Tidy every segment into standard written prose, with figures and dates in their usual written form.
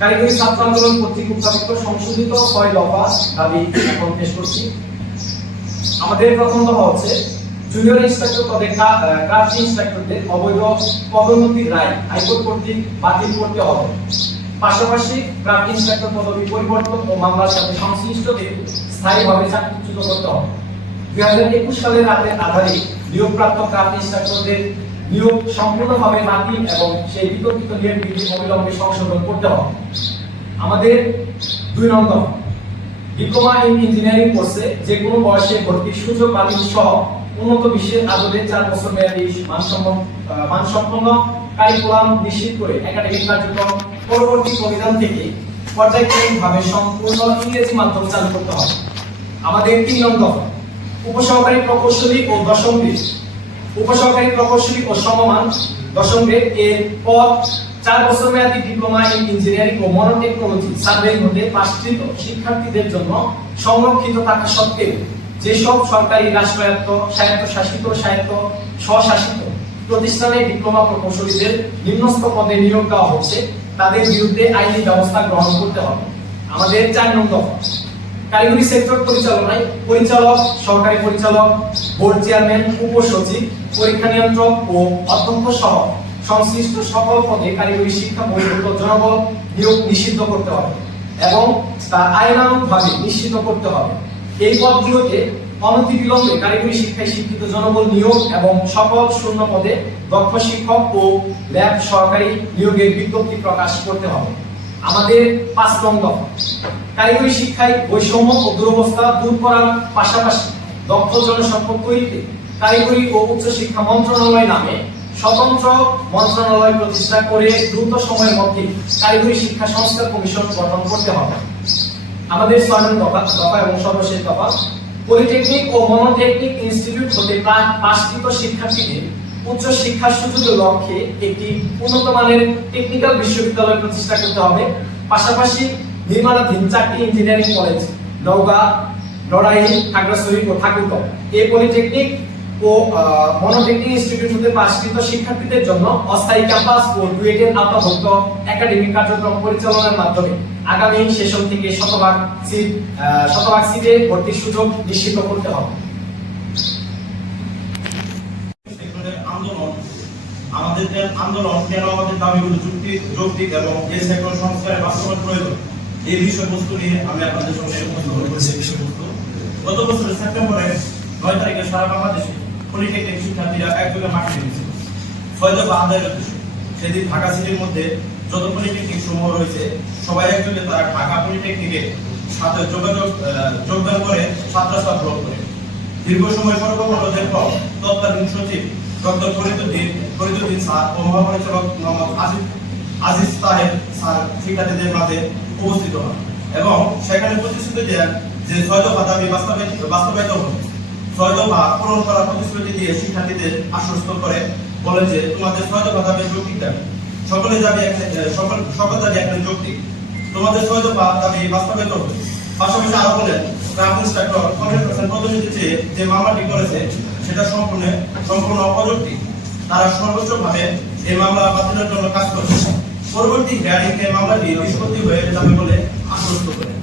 কারিগরি ছাত্র আন্দোলন কর্তৃক উত্থাপিত সংশোধিত 6 দফা দাবি এখন পেশ করছি। আমাদের প্রথম দফা হচ্ছে জুনিয়র ইন্সপেক্টর পদে ক্রাফট ইন্সপেক্টরদের অবৈধ পদোন্নতির রায় হাইকোর্ট কর্তৃক বাতিল করতে হবে। পাশাপাশি ক্রাফট ইন্সপেক্টর পদবি পরিবর্তন ও মামলার সাথে সংশ্লিষ্টদের স্থায়ীভাবে চাকরিচ্যুত করতে হবে। 2021 সালের রাতের আধারে নিয়োগপ্রাপ্ত ক্রাফট ইন্সপেক্টরদের নিয়োগ সম্পূর্ণভাবে বাতিল এবং সেই বিতর্কিত নিয়োগ বিধি অবিলম্বে সংশোধন করতে হবে। আমাদের 2 নম্বর ডিপ্লোমা ইন ইঞ্জিনিয়ারিং কোর্সে যে কোনো বয়সে ভর্তির সুযোগ বাতিল সহ উন্নত বিশ্বের আদলে 4 বছর মেয়াদী মানসম্পন্ন কারিকুলাম নিশ্চিত করে একাডেমিক কার্যক্রম পরবর্তী প্রবিধান থেকে পর্যায়ক্রমিকভাবে সম্পূর্ণ ইংরেজি মাধ্যম চালু করতে হবে। আমাদের 3 নম্বর উপসহকারী প্রকৌশলী ও দশম গ্রেড উপসহকারী প্রকৌশলী ও সমমান দশম গ্রেড এর পদ 4 বছর মেয়াদী ডিপ্লোমা ইন ইঞ্জিনিয়ারিং ও মনোটেকনোলজি সার্ভেইং হতে পাশকৃত শিক্ষার্থীদের জন্য সংরক্ষিত থাকা সত্ত্বেও যেসব সরকারি রাষ্ট্রায়ত্ত স্বায়ত্তশাসিত স্বশাসিত প্রতিষ্ঠানে ডিপ্লোমা প্রকৌশলীদের নিম্নস্থ পদে নিয়োগ দেওয়া হচ্ছে তাদের বিরুদ্ধে আইনি ব্যবস্থা গ্রহণ করতে হবে। আমাদের 4 নম্বর কারিগরি সেক্টর পরিচালনায় পরিচালক, সহকারী পরিচালক, বোর্ড চেয়ারম্যান, উপসচিব, পরীক্ষা নিয়ন্ত্রক ও অধ্যক্ষ সহ সংশ্লিষ্ট সকল পদে কারিগরি শিক্ষা বহির্ভূত জনবল নিয়োগ নিষিদ্ধ করতে হবে এবং তা আইনানুগভাবে নিশ্চিত করতে হবে। এই পদগুলোতে অনতিবিলম্বে কারিগরি শিক্ষায় শিক্ষিত জনবল নিয়োগ এবং সকল শূন্য পদে দক্ষ শিক্ষক ও ল্যাব সহকারী নিয়োগের বিজ্ঞপ্তি প্রকাশ করতে হবে। আমাদের 5 নম্বর কারিগরি শিক্ষায় বৈষম্য ও দুরবস্থা দূর করার পাশাপাশি দক্ষ জনসম্পদ তৈরিতে কারিগরি ও উচ্চ শিক্ষা মন্ত্রণালয় নামে স্বতন্ত্র মন্ত্রণালয় প্রতিষ্ঠা করে দ্রুত সময়ের মধ্যে কারিগরি শিক্ষা সংস্কার কমিশন গঠন করতে হবে। আমাদের 6 নম্বর দফা এবং সর্বশেষ দফা পলিটেকনিক ও মনোটেকনিক ইনস্টিটিউট হতে পাশকৃত শিক্ষার্থীদের উচ্চ শিক্ষার সুযোগের লক্ষ্যে একটি উন্নত মানের টেকনিক্যাল বিশ্ববিদ্যালয় প্রতিষ্ঠা করতে হবে। পাশাপাশি নির্মাণাধীন 4টি ইঞ্জিনিয়ারিং কলেজ নওগাঁ, নড়াইল, খাগড়াছড়ি ও ঠাকুরগাঁও এই পলিটেকনিক ও মনোটেকনিক ইনস্টিটিউট হতে পাশকৃত শিক্ষার্থীদের জন্য অস্থায়ী ক্যাম্পাস ও ডুয়েটের আওতাভুক্ত একাডেমিক কার্যক্রম পরিচালনার মাধ্যমে আগামী সেশন থেকে শতভাগ সিটে ভর্তির সুযোগ নিশ্চিত করতে হবে। আমাদের আন্দোলন কেন আমাদের দাবিগুলো যৌক্তিক এবং এই সেক্টর সংস্কারের বাস্তবায়ন প্রয়োজন এই বিষয়বস্তু নিয়ে আমি আপনাদের সঙ্গে উপস্থাপন করেছি। বিষয়বস্তু গত বছরের সেপ্টেম্বরে 9 তারিখে সারা বাংলাদেশে পলিটেকনিক শিক্ষার্থীরা একযোগে মাঠে নেমেছিল 6 দফা আদায়ের উদ্দেশ্যে। সেদিন ঢাকা সিটির মধ্যে যত পলিটেকনিক সমূহ রয়েছে সবাই একযোগে তারা ঢাকা পলিটেকনিকের সাথে যোগদান করে ছাত্রাবাস গ্রহণ করে। দীর্ঘ সময় সরবরাহের পর তৎকালীন সচিব ডক্টর ফরিদুদ্দিন স্যার ও মহাপরিচালক মোহাম্মদ আজিজ তাহের স্যার শিক্ষার্থীদের মাঝে উপস্থিত হন এবং সেখানে প্রতিশ্রুতি দেন যে 6 দফা দাবি বাস্তবায়িত হবে। 6 দফা পূরণ করার প্রতিশ্রুতি দিয়ে শিক্ষার্থীদের আশ্বস্ত করে বলেন যে তোমাদের 6 দফা দাবি যৌক্তিক দাবি, সকল দাবি এখানে যৌক্তিক, তোমাদের 6 দফা দাবি বাস্তবায়িত হবে। পাশাপাশি আরো বলেন ক্রাফট ইন্সপেক্টর 100% পদোন্নতি চেয়ে যে মামলাটি করেছে সেটা সম্পূর্ণ অযৌক্তিক। তারা সর্বোচ্চভাবে এই মামলা বাতিলের জন্য কাজ করছে। পরবর্তী হিয়ারিং এ মামলাটি নিষ্পত্তি হয়ে যাবে বলে আশ্বস্ত করেন।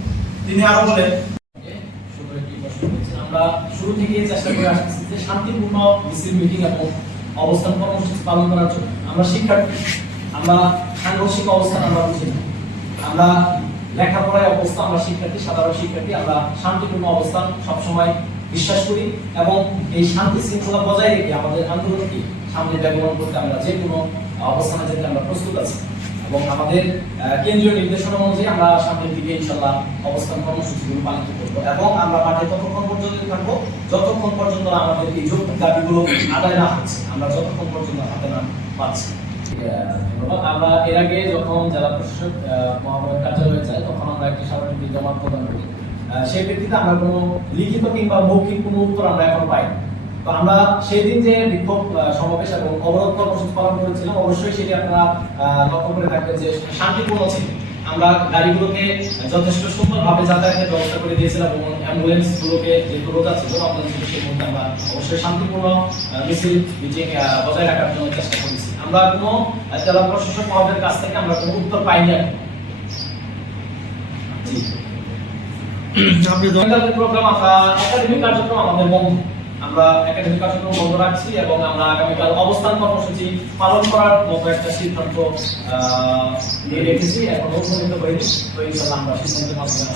তিনি আরো বলেন আমরা শুরু থেকে চেষ্টা করে আসছি যে শান্তিপূর্ণ মিছিল, মিটিং এবং অবস্থান কর্মসূচি পালন করার জন্য আমরা শিক্ষার্থী, আমরা সাংঘর্ষিক অবস্থান আমরা বুঝি না। আমরা লেখাপড়ায় অবস্থা, আমরা শিক্ষার্থী, সাধারণ শিক্ষার্থী, আমরা শান্তিপূর্ণ অবস্থান সবসময় বিশ্বাস করি এবং এই শান্তি শৃঙ্খলা বজায় রেখে আমাদের আন্দোলনকে সামনে ব্যবহার করতে আমরা যে কোনো অবস্থানে যেতে আমরা প্রস্তুত আছি এবং আমাদের কেন্দ্রীয় নির্দেশনা অনুযায়ী আমরা সামনের দিকে ইনশাআল্লাহ অবস্থান কর্মসূচিগুলো পালন করব এবং আমরা মাঠে ততক্ষণ পর্যন্ত থাকবো যতক্ষণ পর্যন্ত আমাদের এই যৌক্তিক দাবিগুলো আদায় না হচ্ছে, আমরা যতক্ষণ পর্যন্ত হাতে না পাচ্ছি। ধন্যবাদ। আমরা এর আগে যখন জেলা প্রশাসক মহানগর কার্যালয়ে যাই তখন আমরা একটি স্মারকলিপি জমা প্রদান করি। সেই ভিত্তিতে আমরা কোনো লিখিত কিংবা মৌখিক কোনো উত্তর আমরা এখন পাই। তো আমরা সেই দিন যে বিক্ষোভ সমাবেশ এবং অবরোধ কর্মসূচি পালন করেছিলাম অবশ্যই সেটি আপনারা লক্ষ্য করে থাকবেন যে শান্তিপূর্ণ ছিল। আমরা গাড়িগুলোকে যথেষ্ট সুন্দরভাবে যাতায়াতের ব্যবস্থা করে দিয়েছিলাম এবং অ্যাম্বুলেন্স গুলোকে যে রোজা ছিল আপনাদের সেই মুহূর্তে আমরা অবশ্যই শান্তিপূর্ণ মিছিল মিটিং বজায় রাখার জন্য চেষ্টা করেছি। আমরা কোনো জেলা প্রশাসক মহোদয়ের কাছ থেকে আমরা কোনো উত্তর পাইনি। আপনি আমাদের প্রোগ্রাম আমরা একাডেমিক কার্যক্রম আমাদের বন্ধ, আমরা একাডেমিক কার্যক্রম বন্ধ রাখছি এবং আমরা আগামীকাল অবস্থান কর্মসূচি পালন করার মতো একটা সিদ্ধান্ত নিয়ে রেখেছি, এখন উপনীত হয়নি। তো ইনশাআল্লাহ আমরা সিদ্ধান্তের মাধ্যমে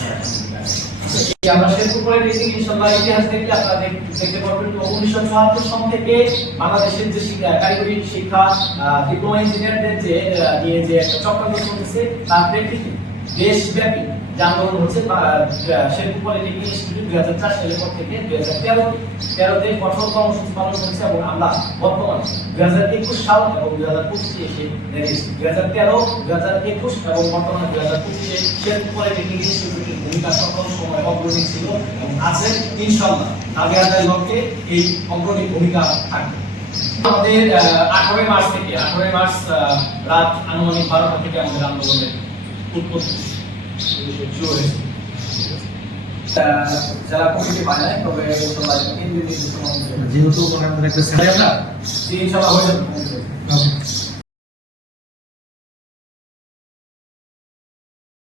আমরা শেরপুর পলিটেকনিক ইনশাআল্লাহ ইতিহাস দেখলে আপনারা দেখতে পারবেন 1974 সন থেকে বাংলাদেশের যে কারিগরি শিক্ষা ডিপ্লোমা ইঞ্জিনিয়ারদের যে নিয়ে যে একটা চক্রান্ত চলতেছে তার প্রেক্ষিতে দেশব্যাপী যে আন্দোলন হচ্ছে শেরপুর পলিটেকনিক ইনস্টিটিউট 2004 সালের পর থেকে 2013 তে কঠোর কর্মসূচি পালন করেছে এবং আমরা বর্তমানে 2021 সাল এবং 2025 এসে দেখেছি 2013, 2021 এবং বর্তমানে 2025 এ শেরপুর পলিটেকনিক ইনস্টিটিউটের ভূমিকা সকল সময় অগ্রণী ছিল এবং আছে ইনশাআল্লাহ দাবি আদায়ের লক্ষ্যে এই অগ্রণী ভূমিকা থাকবে। আমাদের 18 মার্চ থেকে 18 মার্চ রাত আনুমানিক 12টা থেকে আমাদের আন্দোলনের উৎপত্তি শুরু হয়েছে। যারা কমিটি বানায় তবে কেন্দ্রীয় যেহেতু আপনাদের একটা ইনশাআল্লাহ হয়ে যাবে।